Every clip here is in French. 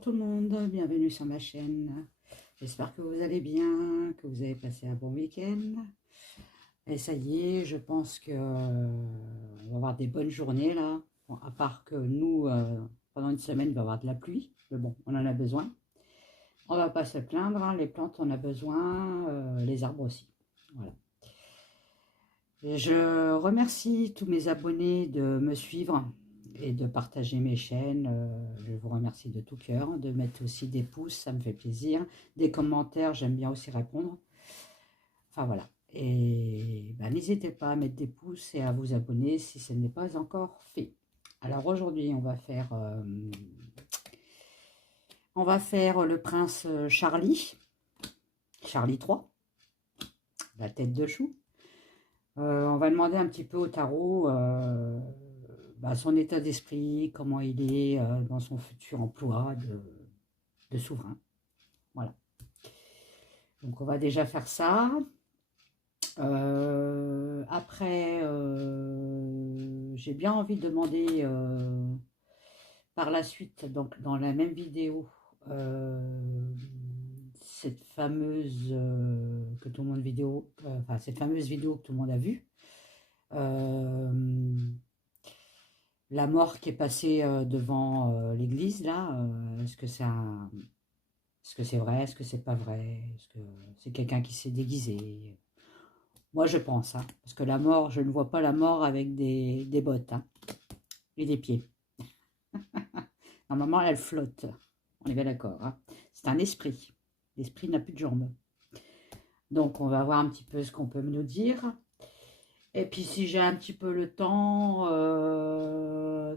Bonjour tout le monde, bienvenue sur ma chaîne. J'espère que vous allez bien, que vous avez passé un bon week-end. Et ça y est, je pense que on va avoir des bonnes journées là. Bon, à part que nous, pendant une semaine, il va y avoir de la pluie. Mais bon, on en a besoin. On va pas se plaindre, hein. Les plantes, on a besoin, les arbres aussi. Voilà. Et je remercie tous mes abonnés de me suivre et de partager mes chaînes. Je vous remercie de tout cœur, de mettre aussi des pouces, ça me fait plaisir. Des commentaires, j'aime bien aussi répondre. Enfin voilà. Et ben, n'hésitez pas à mettre des pouces et à vous abonner si ce n'est pas encore fait. Alors aujourd'hui, on va faire le prince Charlie, Charlie 3, la tête de chou. On va demander un petit peu au tarot son état d'esprit, comment il est dans son futur emploi de souverain. Voilà. Donc on va déjà faire ça. Après, j'ai bien envie de demander par la suite, donc dans la même vidéo, cette fameuse que tout le monde cette fameuse vidéo que tout le monde a vue. La mort qui est passée devant l'église, là, est-ce que c'est vrai, est-ce que c'est pas vrai, est-ce que c'est quelqu'un qui s'est déguisé? Moi, je pense, hein, parce que la mort, je ne vois pas la mort avec des bottes hein, et des pieds. Normalement, elle flotte, on est bien d'accord. Hein. C'est un esprit. L'esprit n'a plus de jambes. Donc, on va voir un petit peu ce qu'on peut nous dire. Et puis, si j'ai un petit peu le temps,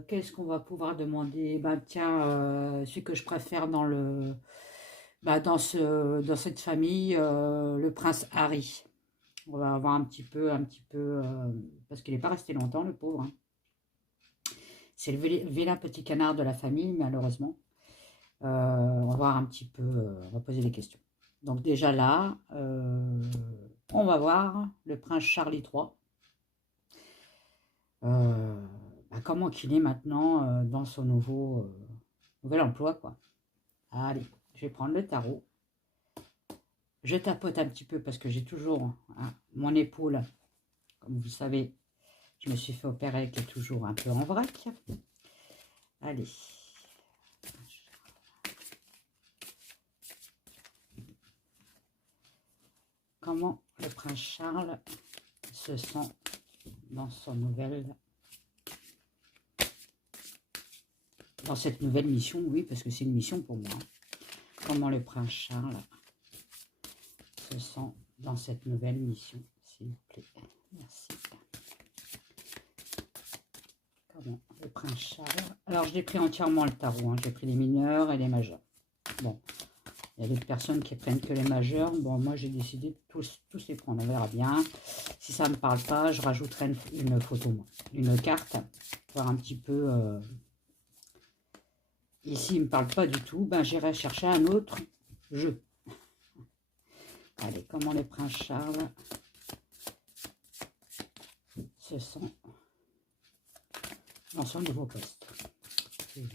qu'est-ce qu'on va pouvoir demander? Ben, tiens, celui que je préfère dans cette famille, le prince Harry. On va avoir un petit peu, parce qu'il n'est pas resté longtemps, le pauvre. Hein. C'est le vilain petit canard de la famille, malheureusement. On va voir un petit peu, on va poser des questions. Donc déjà là, on va voir le prince Charlie 3. Comment qu'il est maintenant dans son nouvel emploi, quoi. Allez, je vais prendre le tarot. Je tapote un petit peu parce que j'ai toujours mon épaule, comme vous savez, je me suis fait opérer, qui est toujours un peu en vrac. Allez. Comment le prince Charles se sent dans cette nouvelle mission, oui, parce que c'est une mission pour moi. Comment le prince Charles se sent dans cette nouvelle mission, s'il vous plaît. Merci. Comment le prince Charles... Alors, je l'ai pris entièrement le tarot. Hein. J'ai pris les mineurs et les majeurs. Bon, il y a d'autres personnes qui prennent que les majeurs. Bon, moi, j'ai décidé de tous les prendre. On verra bien. Si ça ne me parle pas, je rajouterai une photo, une carte, voir un petit peu... Ici, il ne me parle pas du tout. Ben, j'irai chercher un autre jeu. Allez, comment le prince Charles se sent dans son nouveau poste. Merci.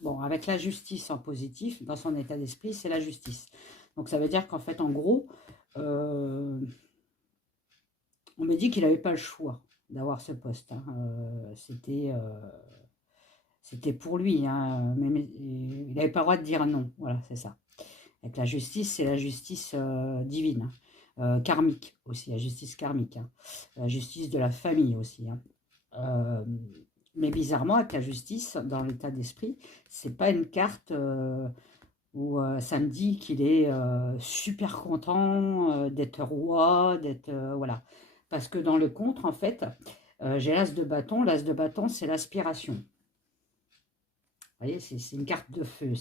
Bon, avec la justice en positif, dans son état d'esprit, c'est la justice. Donc, ça veut dire qu'en fait, en gros, on me dit qu'il n'avait pas le choix d'avoir ce poste. Hein. C'était pour lui, hein, mais il n'avait pas le droit de dire non. Voilà, c'est ça. Avec la justice, c'est la justice divine, hein. Karmique aussi, la justice karmique. Hein. La justice de la famille aussi. Hein. Mais bizarrement, avec la justice, dans l'état d'esprit, c'est pas une carte où ça me dit qu'il est super content d'être roi, voilà. Parce que dans le contre, en fait, j'ai l'as de bâton. L'as de bâton, c'est l'aspiration. voyez, c'est une carte de feu,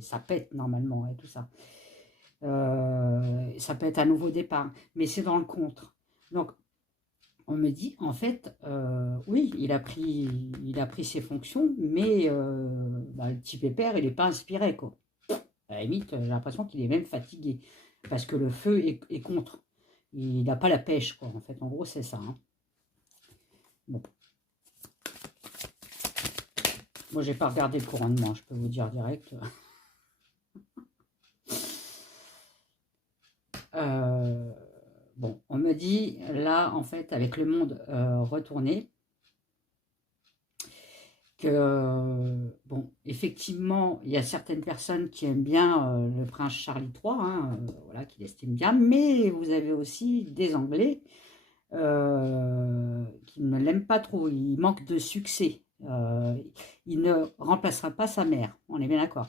ça pète normalement et tout ça. Ça peut être un nouveau départ, mais c'est dans le contre. Donc, on me dit, en fait, oui, il a pris ses fonctions, mais bah, le petit pépère, il n'est pas inspiré, quoi. À la limite, j'ai l'impression qu'il est même fatigué, parce que le feu est contre. Il n'a pas la pêche, quoi, en fait. En gros, c'est ça. Hein. Bon. Moi, j'ai pas regardé le couronnement, je peux vous dire direct. Bon, on me dit, là, en fait, avec le monde retourné, que, bon, effectivement, il y a certaines personnes qui aiment bien le prince Charlie III, hein, voilà, qui l'estiment bien, mais vous avez aussi des Anglais qui ne l'aiment pas trop, il manque de succès. Il ne remplacera pas sa mère, on est bien d'accord.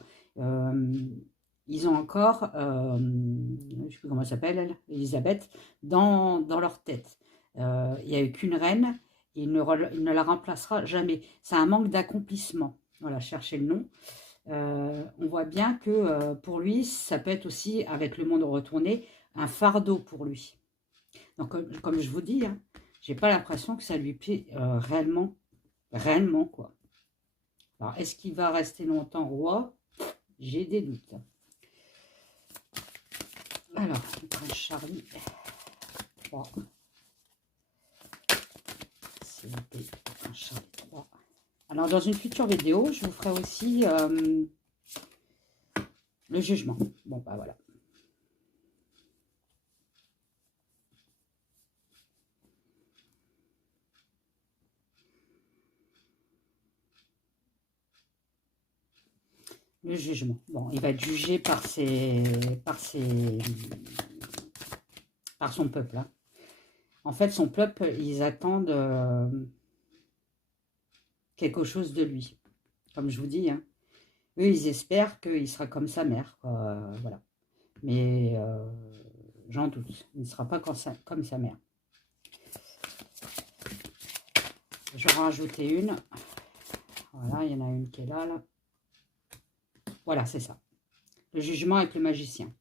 Ils ont encore, je ne sais plus comment elle s'appelle, elle, Elisabeth, dans leur tête. Il n'y a eu qu'une reine, il ne la remplacera jamais. C'est un manque d'accomplissement. Voilà, cherchez le nom. On voit bien que pour lui, ça peut être aussi, avec le monde retourné, un fardeau pour lui. Donc, comme je vous dis, hein, j'ai pas l'impression que ça lui plaît réellement, quoi. Alors, est-ce qu'il va rester longtemps roi? J'ai des doutes. Alors, le prince Charlie III. C'est le prince Charlie III. Alors, dans une future vidéo, je vous ferai aussi le jugement. Bon, bah voilà. Le jugement. Bon, il va être jugé par son peuple. Hein. En fait, son peuple, ils attendent quelque chose de lui. Comme je vous dis, hein. Eux, ils espèrent qu'il sera comme sa mère. Voilà. Mais j'en doute. Il ne sera pas comme sa mère. Je vais en rajouter une. Voilà, il y en a une qui est là. Voilà, c'est ça. Le jugement avec le magicien.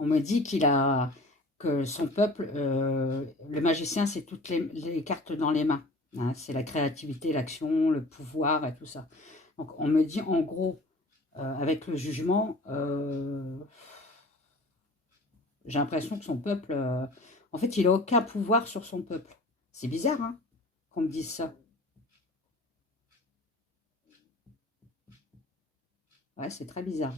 On me dit que son peuple, le magicien, c'est toutes les cartes dans les mains. Hein, c'est la créativité, l'action, le pouvoir et tout ça. Donc, on me dit, en gros, avec le jugement, j'ai l'impression que son peuple, en fait, il n'a aucun pouvoir sur son peuple. C'est bizarre, hein, qu'on me dise ça. Ouais, c'est très bizarre.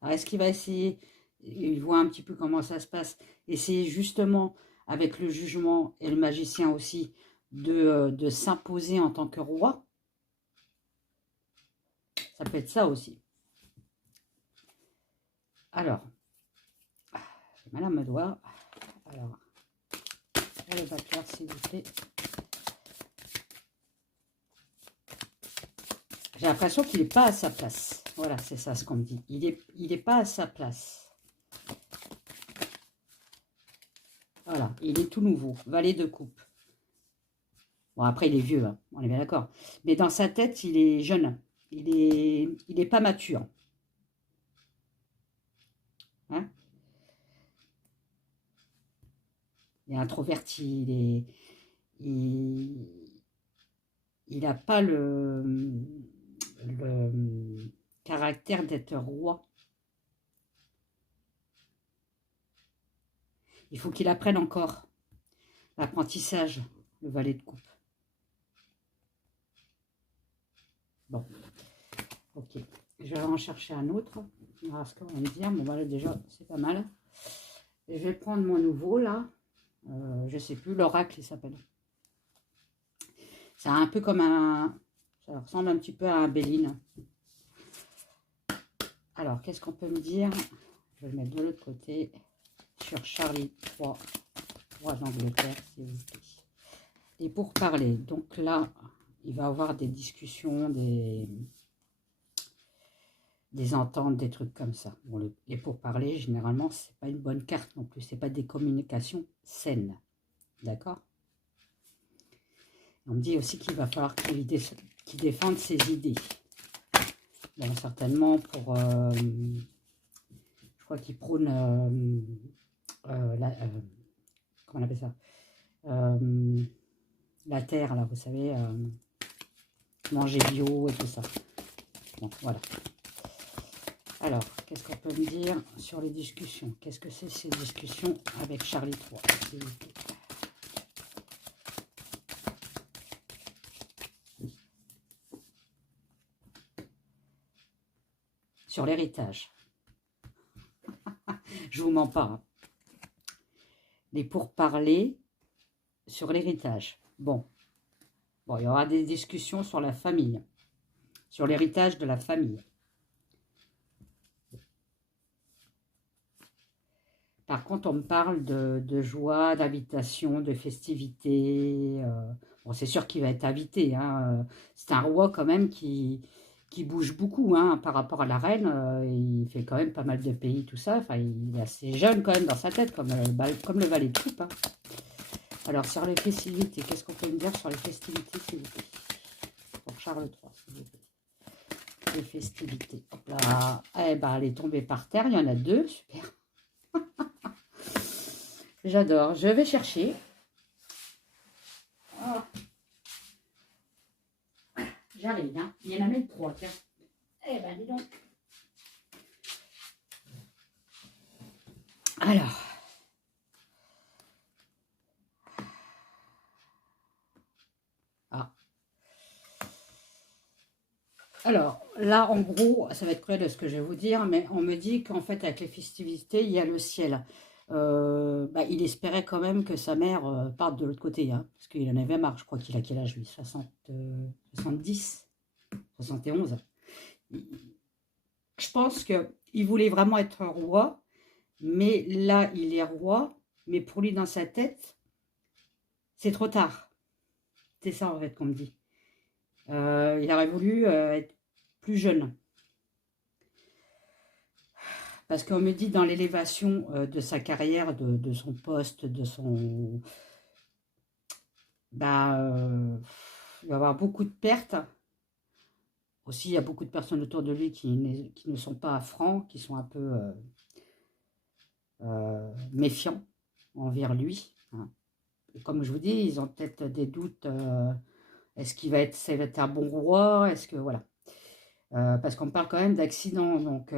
Alors, est-ce qu'il va essayer, il voit un petit peu comment ça se passe, essayer justement, avec le jugement et le magicien aussi, de s'imposer en tant que roi? Ça peut être ça aussi. Alors, j'ai mal à mes doigts. Alors, le batteur, s'il vous plaît. J'ai l'impression qu'il n'est pas à sa place. Voilà, c'est ça ce qu'on me dit. Il est pas à sa place. Voilà, il est tout nouveau. Valet de coupe. Bon, après, il est vieux, hein, on est bien d'accord. Mais dans sa tête, il est jeune. Il est pas mature. Hein, il est introverti. Il n'a pas le caractère d'être roi. Il faut qu'il apprenne encore l'apprentissage, le valet de coupe. Bon, ok. Je vais en chercher un autre. On verra ce qu'on va me dire. Bon, voilà, déjà, c'est pas mal. Et je vais prendre mon nouveau, là. Je ne sais plus, l'oracle, il s'appelle. C'est un peu comme un... Ça ressemble un petit peu à un Béline. Alors, qu'est-ce qu'on peut me dire? Je vais le mettre de l'autre côté. Sur Charlie III, roi d'Angleterre, s'il vous plaît. Et pour parler, donc là, il va y avoir des discussions, des ententes, des trucs comme ça. Bon, les pourparlers, généralement, c'est pas une bonne carte non plus. C'est pas des communications saines. D'accord? On me dit aussi qu'il va falloir qu'il défende ses idées. Bon, certainement pour... je crois qu'il prône... comment on appelle ça, la terre, là, vous savez, manger bio et tout ça. Bon, voilà. Alors, qu'est-ce qu'on peut me dire sur les discussions? Qu'est-ce que c'est ces discussions avec Charlie 3, s'il vous plaît? Sur l'héritage. Je vous mens pas. Hein. Les pourparlers sur l'héritage. Bon, il y aura des discussions sur la famille, sur l'héritage de la famille. Par contre, on me parle de joie, d'invitation, de festivités. Bon, c'est sûr qu'il va être invité. Hein. C'est un roi quand même qui bouge beaucoup hein, par rapport à la reine. Il fait quand même pas mal de pays, tout ça. Enfin, il est assez jeune quand même dans sa tête, comme le valet de coupe. Hein. Alors, sur les festivités, qu'est-ce qu'on peut me dire sur les festivités, s'il vous plaît? Pour Charles III, s'il vous plaît. Les festivités. Hop là. Eh ben, elle est tombée par terre. Il y en a deux. Super. J'adore. Je vais chercher. Oh. J'arrive. Hein. Il y en a même trois. Tiens. Eh ben, dis donc. Alors. Alors, là, en gros, ça va être cruel de ce que je vais vous dire, mais on me dit qu'en fait, avec les festivités, il y a le ciel. Il espérait quand même que sa mère parte de l'autre côté, hein, parce qu'il en avait marre. Je crois qu'il a quel âge, lui? 70, 71. Je pense qu'il voulait vraiment être roi, mais là, il est roi, mais pour lui, dans sa tête, c'est trop tard. C'est ça, en fait, qu'on me dit. Il aurait voulu être plus jeune. Parce qu'on me dit dans l'élévation de sa carrière, de son poste, de son... il va y avoir beaucoup de pertes. Aussi, il y a beaucoup de personnes autour de lui qui ne sont pas francs, qui sont un peu méfiants envers lui. Hein. Et comme je vous dis, ils ont peut-être des doutes. Est-ce qu'il va être un bon roi? Est-ce que... Voilà. Parce qu'on parle quand même d'accident. Donc,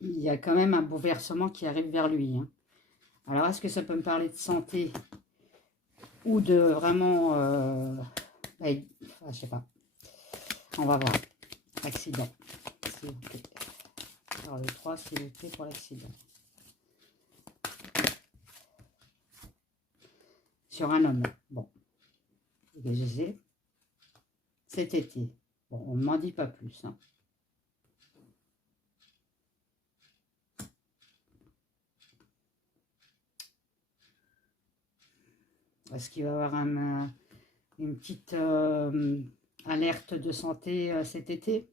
il y a quand même un bouleversement qui arrive vers lui. Hein. Alors, est-ce que ça peut me parler de santé ou de vraiment... je sais pas. On va voir. Accident. S'il vous plaît. Alors, le 3, s'il vous plaît, pour l'accident. Sur un homme. Bon. Je sais. Cet été. Bon, on ne m'en dit pas plus. Hein. Est-ce qu'il va y avoir une petite alerte de santé cet été?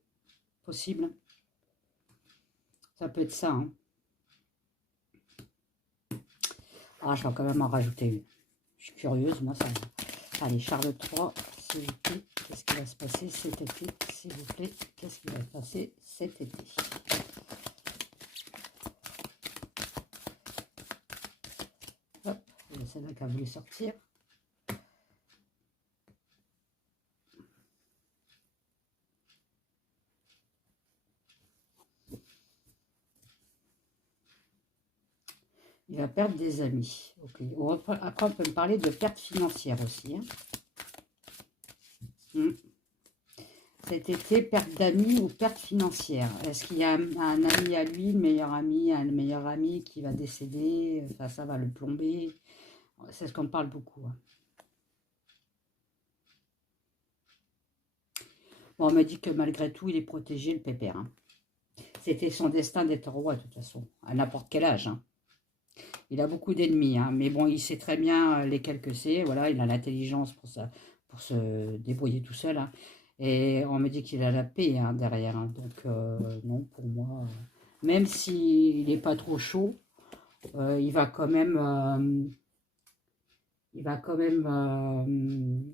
Possible. Ça peut être ça. Hein. Ah, je vais quand même en rajouter une. Je suis curieuse, moi, ça va. Allez, Charles III, s'il vous plaît. Qu'est-ce qui va se passer cet été? S'il vous plaît, qu'est-ce qui va se passer cet été? Hop, c'est là qu'elle voulu sortir. Il va perdre des amis. Okay. Après, on peut me parler de perte financière aussi. Hein. Cet été, perte d'amis ou perte financière. Est-ce qu'il y a un ami à lui, un meilleur ami qui va décéder? Enfin, ça va le plomber. C'est ce qu'on parle beaucoup. Hein. Bon, on me dit que malgré tout, il est protégé, le pépère. Hein. C'était son destin d'être roi, de toute façon, à n'importe quel âge. Hein. Il a beaucoup d'ennemis, hein, mais bon, il sait très bien lesquels que c'est. Voilà, il a l'intelligence pour se débrouiller tout seul. Hein. Et on me dit qu'il a la paix hein, derrière. Hein. Donc, non, pour moi, même s'il n'est pas trop chaud, il va quand même il va quand même...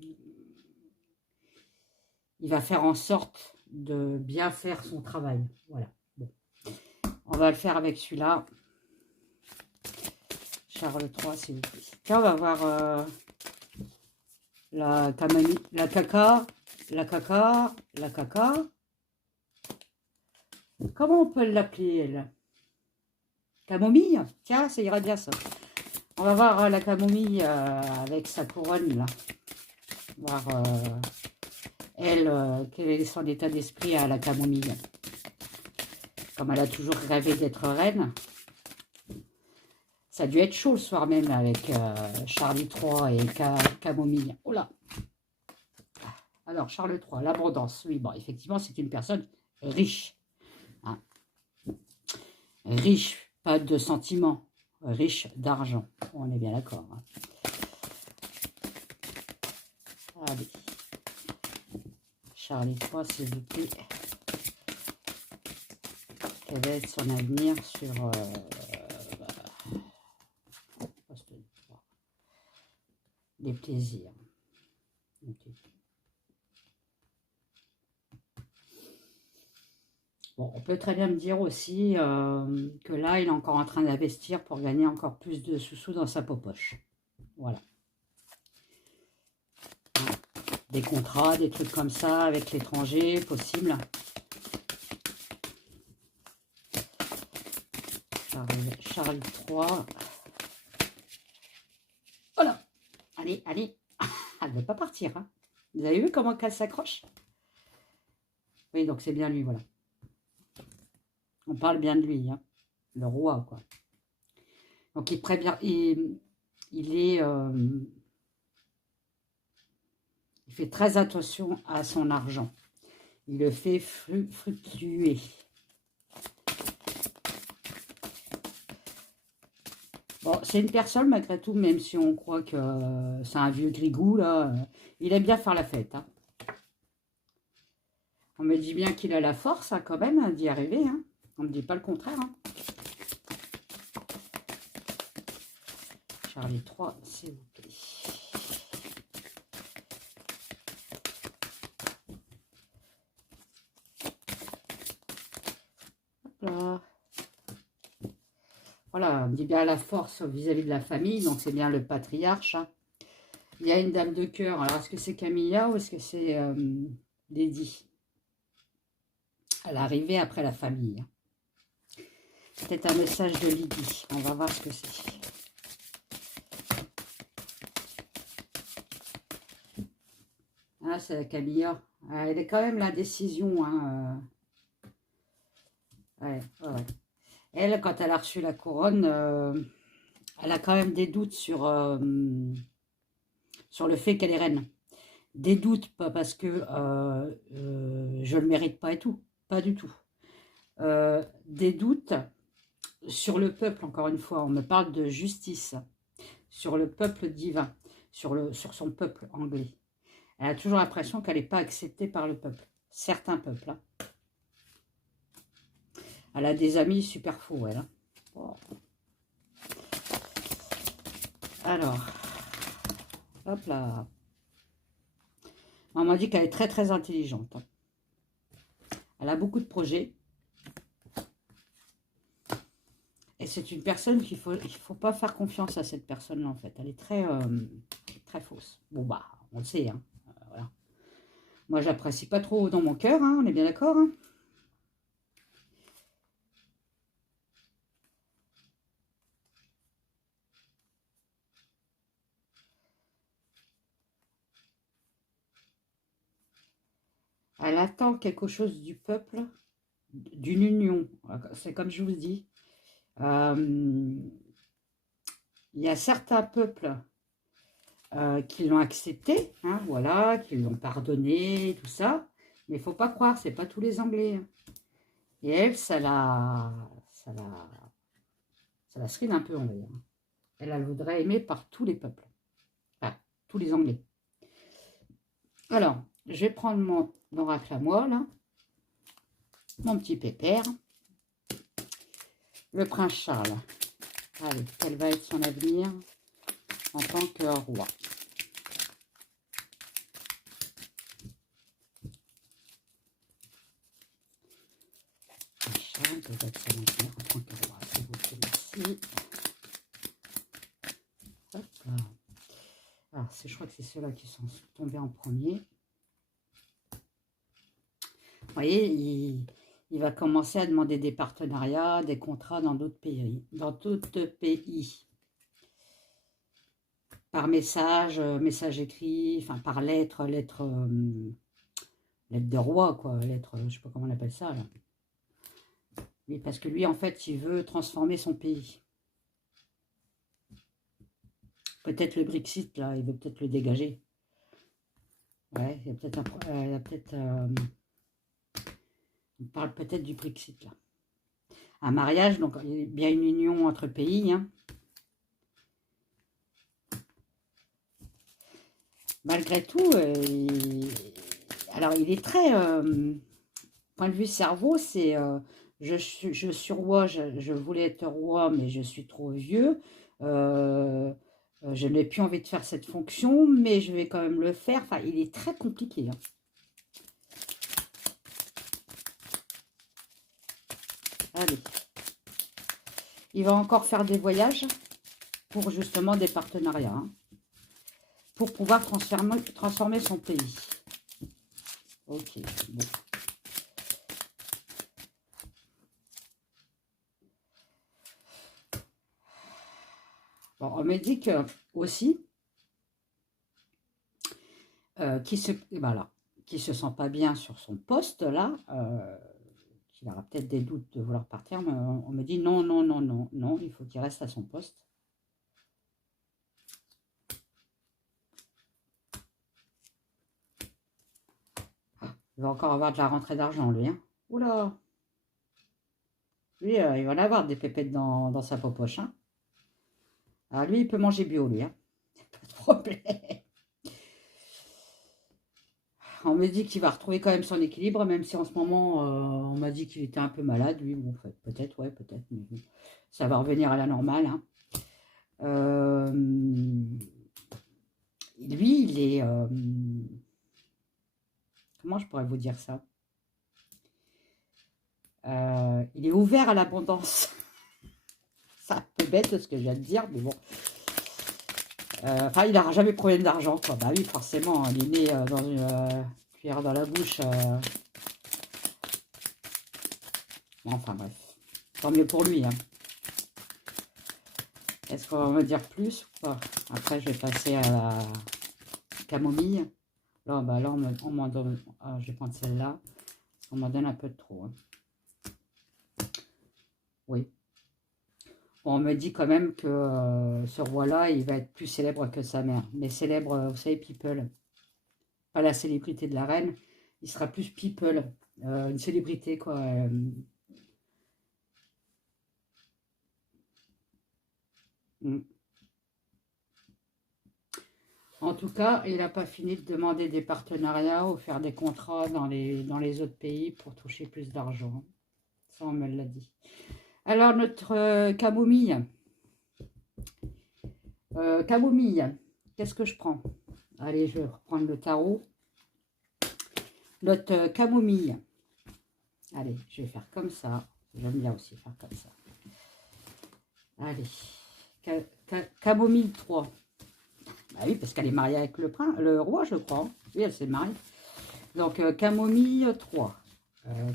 il va faire en sorte de bien faire son travail. Voilà. Bon. On va le faire avec celui-là. Charles III, s'il vous plaît. Tiens, on va voir la camomille, la caca. Comment on peut l'appeler, elle? Camomille? Tiens, ça ira bien, ça. On va voir la camomille avec sa couronne, là. Voir, elle, quel est son état d'esprit à la camomille. Comme elle a toujours rêvé d'être reine. Ça a dû être chaud le soir même avec Charlie III et Camomille. Oh là! Alors, Charles III, l'abondance. Oui, bon, effectivement, c'est une personne riche. Hein. Riche, pas de sentiments. Riche d'argent. On est bien d'accord. Hein. Allez. Charlie III, s'il vous plaît. Quel va être son avenir sur... les plaisirs. Okay. Bon, on peut très bien me dire aussi que là, il est encore en train d'investir pour gagner encore plus de sous-sous dans sa poche. Voilà. Des contrats, des trucs comme ça avec l'étranger, possible. Charles III. Voilà. Allez, allez. Elle ne veut pas partir. Hein. Vous avez vu comment elle s'accroche? Oui, donc c'est bien lui, voilà. On parle bien de lui, hein. Le roi, quoi. Donc il prévient, il est... il fait très attention à son argent. Il le fait fluctuer. Bon, c'est une personne, malgré tout, même si on croit que c'est un vieux grigou, là, il aime bien faire la fête. Hein. On me dit bien qu'il a la force, hein, quand même, d'y arriver. Hein. On ne me dit pas le contraire. Hein. Charlie III, s'il vous plaît. Hop là. Voilà, on dit bien la force vis-à-vis de la famille, donc c'est bien le patriarche. Hein. Il y a une dame de cœur. Alors, est-ce que c'est Camilla ou est-ce que c'est Lady? Elle est arrivée après la famille. Hein. Peut-être un message de Lydie. On va voir ce que c'est. Ah, c'est la Camilla. Elle est quand même la décision. Hein. Ouais, ouais. Elle, quand elle a reçu la couronne, elle a quand même des doutes sur le fait qu'elle est reine. Des doutes, pas parce que je ne le mérite pas et tout. Pas du tout. Des doutes sur le peuple, encore une fois. On me parle de justice. Sur le peuple divin. Sur son peuple anglais. Elle a toujours l'impression qu'elle n'est pas acceptée par le peuple. Certains peuples. Hein. Elle a des amis super fous, elle. Hein. Oh. Alors, hop là. On m'a dit qu'elle est très très intelligente. Hein. Elle a beaucoup de projets. Et c'est une personne qu'il faut pas faire confiance à cette personne-là, en fait. Elle est très, très fausse. Bon, bah, on le sait, hein. Voilà. Moi, j'apprécie pas trop dans mon cœur, hein, on est bien d'accord, hein. Elle attend quelque chose du peuple, d'une union. C'est comme je vous dis. Il y a certains peuples qui l'ont accepté, hein, voilà, qui l'ont pardonné, tout ça. Mais il ne faut pas croire, c'est pas tous les Anglais. Hein. Et elle, ça la serine un peu, on va dire. Elle voudrait aimer par tous les peuples, enfin, tous les Anglais. Alors, je vais prendre mon oracle à moi, là, mon petit pépère, le prince Charles. Allez, quel va être son avenir? en tant que roi. Peut-être ça maintenant en tant que roi, s'il vous plaît, merci. Hop là. Alors, je crois que c'est ceux-là qui sont tombés en premier. Vous voyez, il va commencer à demander des partenariats, des contrats dans d'autres pays. Par message, message écrit, enfin par lettre de roi, quoi. Lettre, je sais pas comment on appelle ça, là. Oui, parce que lui, en fait, il veut transformer son pays. Peut-être le Brexit, là, il veut peut-être le dégager. Ouais, il y a peut-être on parle peut-être du Brexit, là. Un mariage, donc il y a bien une union entre pays, hein. Malgré tout, alors il est très... point de vue cerveau, c'est... je suis roi, je voulais être roi, mais je suis trop vieux. Je n'ai plus envie de faire cette fonction, mais je vais quand même le faire. Enfin, il est très compliqué, hein. Allez. Il va encore faire des voyages pour justement des partenariats, hein, pour pouvoir transformer son pays. Ok, bon. Bon, on me dit que aussi, qui se sent pas bien sur son poste là, qu'il aura peut-être des doutes de vouloir partir, mais on me dit non, non, non, non, non, il faut qu'il reste à son poste. Il va encore avoir de la rentrée d'argent, lui, hein. Oula! Lui, il va en avoir des pépettes dans sa popoche, hein. Alors lui, il peut manger bio, lui, hein. Pas de problème. On me dit qu'il va retrouver quand même son équilibre, même si en ce moment, on m'a dit qu'il était un peu malade. Lui, bon, peut-être, ouais, peut-être, mais bon, ça va revenir à la normale, hein. Lui, il est... comment je pourrais vous dire ça? Il est ouvert à l'abondance. C'est un peu bête ce que je viens de dire, mais bon. Enfin, il n'aura jamais de problème d'argent, quoi. Bah oui, forcément, il est né dans une cuillère dans la bouche. Bon, enfin, bref. Tant mieux pour lui, hein. Est-ce qu'on va me dire plus ou pas? Après, je vais passer à la camomille. Là, bah, là on m'en donne... Ah, je vais prendre celle-là. On m'en donne un peu de trop, hein. Oui. On me dit quand même que ce roi-là, il va être plus célèbre que sa mère. Mais célèbre, vous savez, people. Pas la célébrité de la reine. Il sera plus people. Une célébrité, quoi. En tout cas, il n'a pas fini de demander des partenariats ou faire des contrats dans les autres pays pour toucher plus d'argent. Ça, on me l'a dit. Alors, notre camomille. Camomille, qu'est-ce que je prends? Allez, je vais reprendre le tarot. Notre camomille. Allez, je vais faire comme ça. J'aime bien aussi faire comme ça. Allez, camomille 3. Bah oui, parce qu'elle est mariée avec le roi, je crois. Oui, elle s'est mariée. Donc, camomille 3.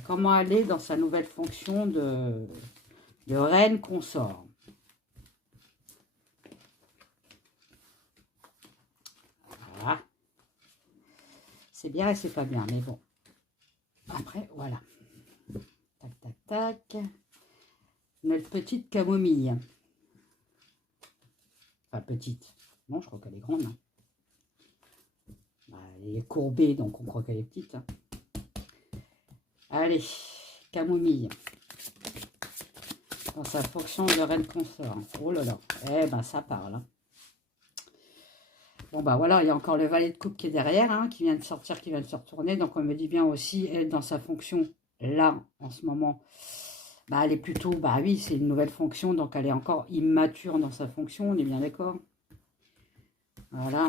Comment aller dans sa nouvelle fonction de reine consort? Voilà. C'est bien et c'est pas bien, mais bon. Après, voilà. Tac, tac, tac. Notre petite camomille. Enfin, petite. Non, je crois qu'elle est grande, hein. Bah, elle est courbée, donc on croit qu'elle est petite, hein. Allez, camomille. Dans sa fonction de reine consort. Oh là là. Eh ben, ça parle, hein. Bon, bah voilà, il y a encore le valet de coupe qui est derrière, hein, qui vient de sortir, qui vient de se retourner. Donc, on me dit bien aussi, elle, dans sa fonction, là, en ce moment, bah, elle est plutôt, bah oui, c'est une nouvelle fonction, donc elle est encore immature dans sa fonction, on est bien d'accord. Voilà.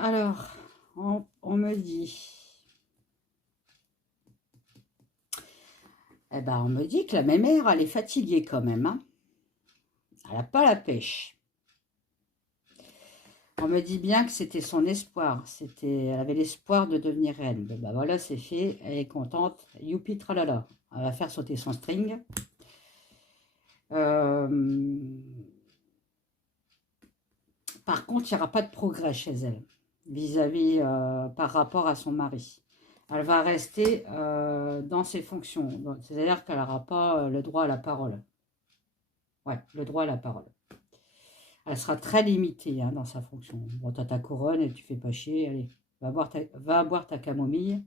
Alors, on me dit... Eh ben, on me dit que la mémère, elle est fatiguée quand même. Hein. Elle n'a pas la pêche. On me dit bien que c'était son espoir. Elle avait l'espoir de devenir reine. Ben voilà, c'est fait. Elle est contente. Youpi tralala. Elle va faire sauter son string. Par contre, il n'y aura pas de progrès chez elle. Vis-à-vis par rapport à son mari. Elle va rester dans ses fonctions. C'est-à-dire qu'elle n'aura pas le droit à la parole. Ouais, le droit à la parole. Elle sera très limitée hein, dans sa fonction. Bon, tu as ta couronne et tu fais pas chier. Allez, va boire ta camomille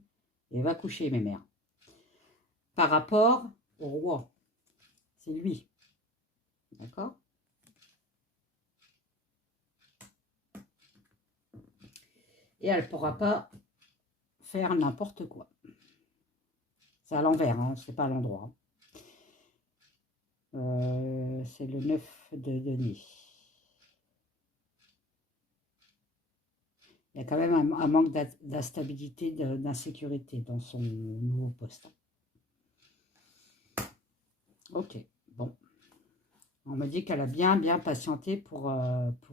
et va coucher, mes mères. Par rapport au roi, c'est lui. D'accord? Et elle ne pourra pas faire n'importe quoi. C'est à l'envers, hein, c'est pas à l'endroit. C'est le 9 de denier. Il y a quand même un manque d'instabilité, d'insécurité dans son nouveau poste. Ok, bon. On m'a dit qu'elle a bien patienté pour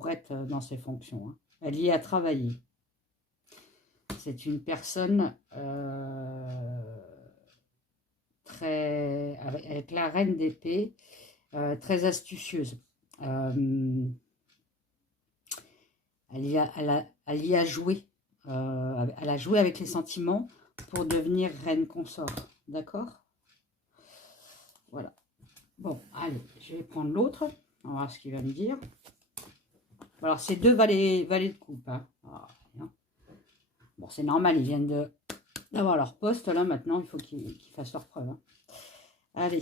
être dans ses fonctions. Hein. Elle y a travaillé. C'est une personne avec la reine d'épée, très astucieuse. Elle y a joué. Elle a joué avec les sentiments pour devenir reine consort. D'accord? Voilà. Bon, allez, je vais prendre l'autre. On va voir ce qu'il va me dire. Alors, c'est deux valets de coupe. Hein. Bon, c'est normal, ils viennent d'avoir leur poste. Là, maintenant, il faut qu'ils fassent leur preuve. Hein. Allez.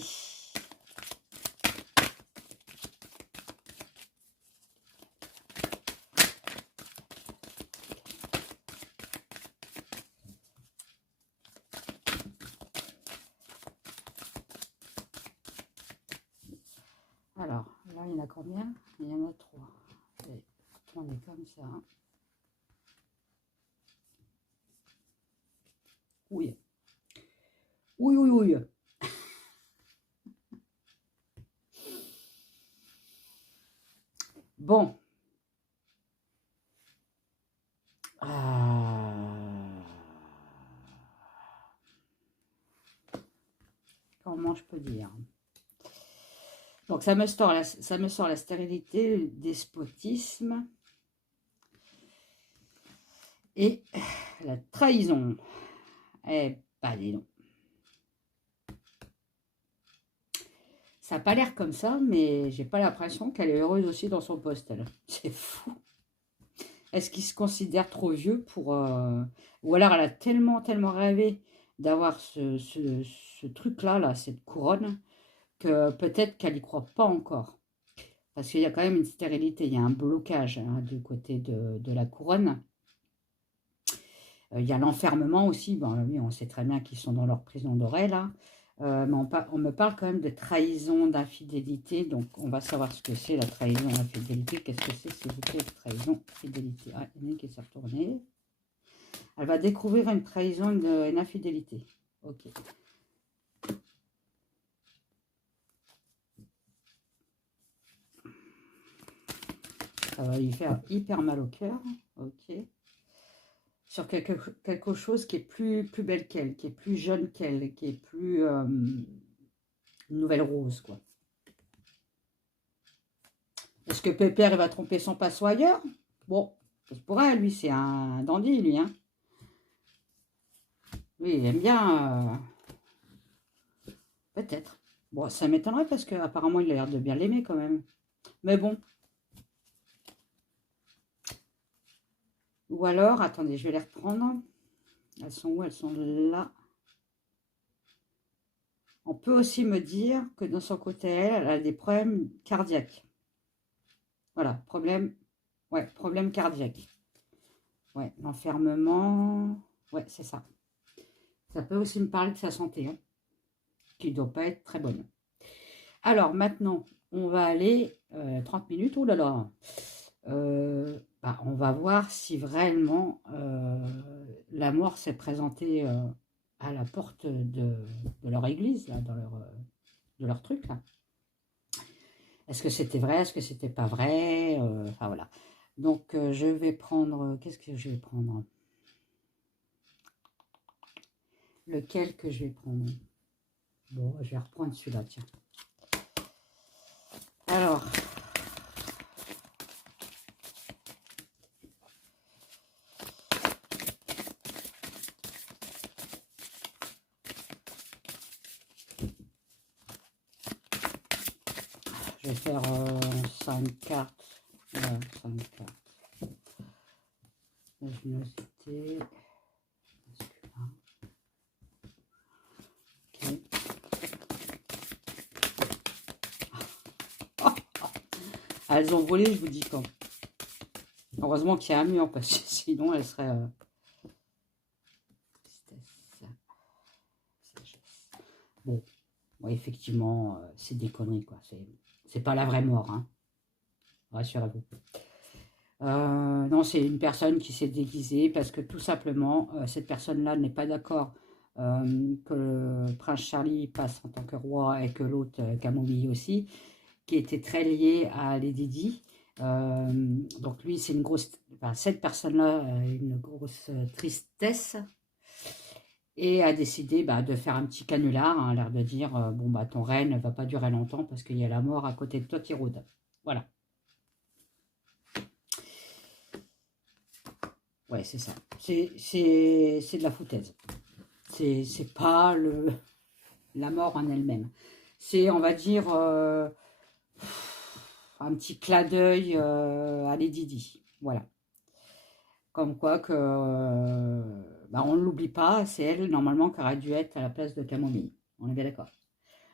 Alors, là, il y en a combien? Il y en a 3. Je vais tourner comme ça. Oui. Oui, oui, oui. Bon. Comment je peux dire? Donc, ça me sort la stérilité, le despotisme et la trahison. Eh, pas dis donc. Ça n'a pas l'air comme ça, mais j'ai pas l'impression qu'elle est heureuse aussi dans son poste. C'est fou. Est-ce qu'il se considère trop vieux pour... Ou alors elle a tellement rêvé d'avoir ce truc-là, là, cette couronne, que peut-être qu'elle n'y croit pas encore. Parce qu'il y a quand même une stérilité, il y a un blocage hein, du côté de la couronne. Il y a l'enfermement aussi. Bon, oui, on sait très bien qu'ils sont dans leur prison dorée, là. Mais on me parle quand même de trahison, d'infidélité. Donc, on va savoir ce que c'est la trahison, l'infidélité. Qu'est-ce que c'est, s'il vous plaît, trahison, fidélité? Ah, il y en a une qui s'est retournée. Elle va découvrir une trahison, une infidélité. Ok. Ça va lui faire hyper mal au cœur. Ok. Sur quelque chose qui est plus belle qu'elle, qui est plus jeune qu'elle, qui est plus... une nouvelle rose, quoi. Est-ce que Pépère, il va tromper son passo ailleurs? Bon, c'est pour elle, lui, c'est un dandy, lui. Hein. Lui, il aime bien... Peut-être. Bon, ça m'étonnerait parce qu'apparemment, il a l'air de bien l'aimer quand même. Mais bon. Ou alors, attendez, je vais les reprendre. Elles sont où? Elles sont là. On peut aussi me dire que dans son côté, elle a des problèmes cardiaques. Voilà, problème, ouais, problème cardiaque. Ouais, l'enfermement, ouais, c'est ça. Ça peut aussi me parler de sa santé, hein, qui ne doit pas être très bonne. Alors, maintenant, on va aller, 30 minutes, oh là là, on va voir si vraiment la mort s'est présentée à la porte de leur église, là, de leur truc, là. Est-ce que c'était vrai? Est-ce que c'était pas vrai? Enfin, voilà. Donc, je vais prendre... Qu'est-ce que je vais prendre? Lequel que je vais prendre? Bon, je vais reprendre celui-là, tiens. Alors, je vais faire 5 cartes. Voilà, 5 cartes. Luminosité. Ok. Ah, elles ont volé, je vous dis quand. Heureusement qu'il y a un mur, parce que sinon, elles seraient... Bon, ouais, effectivement, c'est des conneries, quoi. C'est pas la vraie mort, hein. Rassurez-vous. Non, c'est une personne qui s'est déguisée parce que tout simplement, cette personne-là n'est pas d'accord que le prince Charlie passe en tant que roi et que l'autre, Camomille aussi, qui était très lié à Lady Di. Donc lui, c'est une grosse... Enfin, cette personne-là a une grosse tristesse et a décidé de faire un petit canular, hein, l'air de dire, bon, ton règne ne va pas durer longtemps parce qu'il y a la mort à côté de toi qui rôde. Voilà. Ouais, c'est ça. C'est de la foutaise. C'est pas la mort en elle-même. C'est, on va dire, un petit clin d'œil à Lady Di. Voilà. Comme quoi que, on ne l'oublie pas, c'est elle, normalement, qui aurait dû être à la place de Camomille. On est bien d'accord.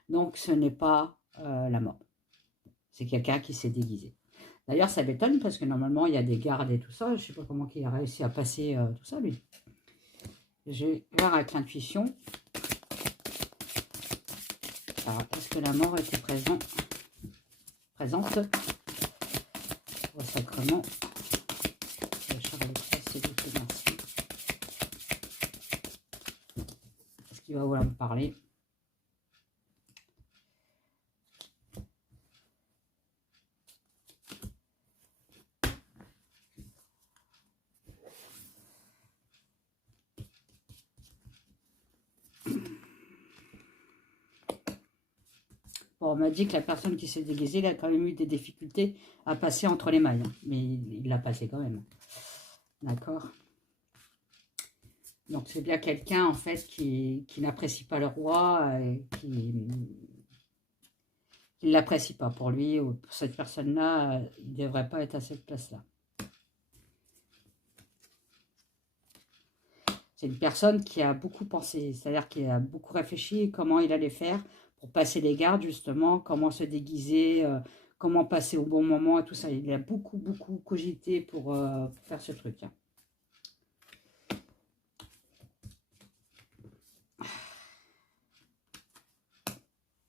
Donc, ce n'est pas la mort. C'est quelqu'un qui s'est déguisé. D'ailleurs, ça m'étonne parce que normalement, il y a des gardes et tout ça. Je ne sais pas comment il a réussi à passer tout ça, lui. Je vais voir avec l'intuition. Alors, est-ce que la mort était présente au sacrement de Charles III, c'est du merci. Est-ce qu'il va vouloir me parler? Bon, on m'a dit que la personne qui s'est déguisée, il a quand même eu des difficultés à passer entre les mailles. Mais il l'a passé quand même. D'accord? Donc, c'est bien quelqu'un, en fait, qui n'apprécie pas le roi, et qui ne l'apprécie pas. Pour lui, ou pour cette personne-là, il ne devrait pas être à cette place-là. C'est une personne qui a beaucoup pensé, c'est-à-dire qui a beaucoup réfléchi comment il allait faire pour passer les gardes, justement, comment se déguiser, comment passer au bon moment et tout ça. Il a beaucoup, beaucoup cogité pour faire ce truc. Hein.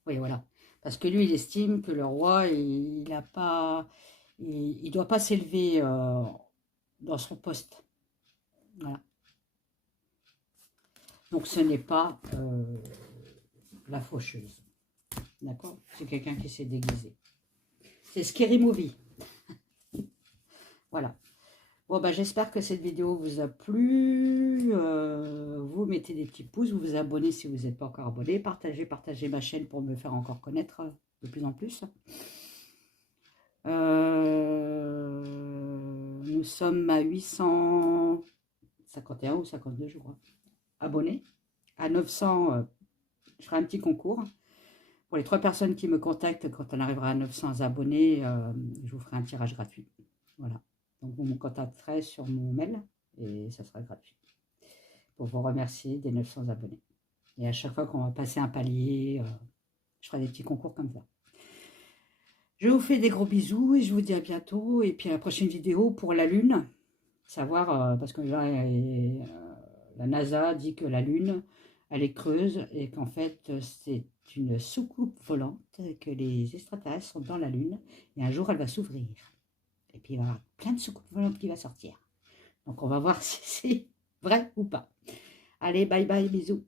Oui, voilà. Parce que lui, il estime que le roi, il a pas, il doit pas s'élever dans son poste. Voilà. Donc, ce n'est pas la faucheuse. D'accord? C'est quelqu'un qui s'est déguisé. C'est Scary Movie. Voilà. Bon, j'espère que cette vidéo vous a plu. Vous mettez des petits pouces, vous vous abonnez si vous n'êtes pas encore abonné. Partagez ma chaîne pour me faire encore connaître de plus en plus. Nous sommes à 851 ou 52, je crois, abonnés. À 900, je ferai un petit concours. Pour les 3 personnes qui me contactent, quand on arrivera à 900 abonnés, je vous ferai un tirage gratuit. Voilà. Donc, vous me contacterez sur mon mail et ça sera gratuit. Pour vous remercier des 900 abonnés. Et à chaque fois qu'on va passer un palier, je ferai des petits concours comme ça. Je vous fais des gros bisous et je vous dis à bientôt. Et puis à la prochaine vidéo pour la Lune. Savoir, parce que là, la NASA dit que la Lune, elle est creuse et qu'en fait, c'est une soucoupe volante, que les extraterrestres sont dans la Lune. Et un jour, elle va s'ouvrir. Et puis, il va y avoir plein de soucoupes volantes qui vont sortir. Donc, on va voir si c'est vrai ou pas. Allez, bye bye, bisous.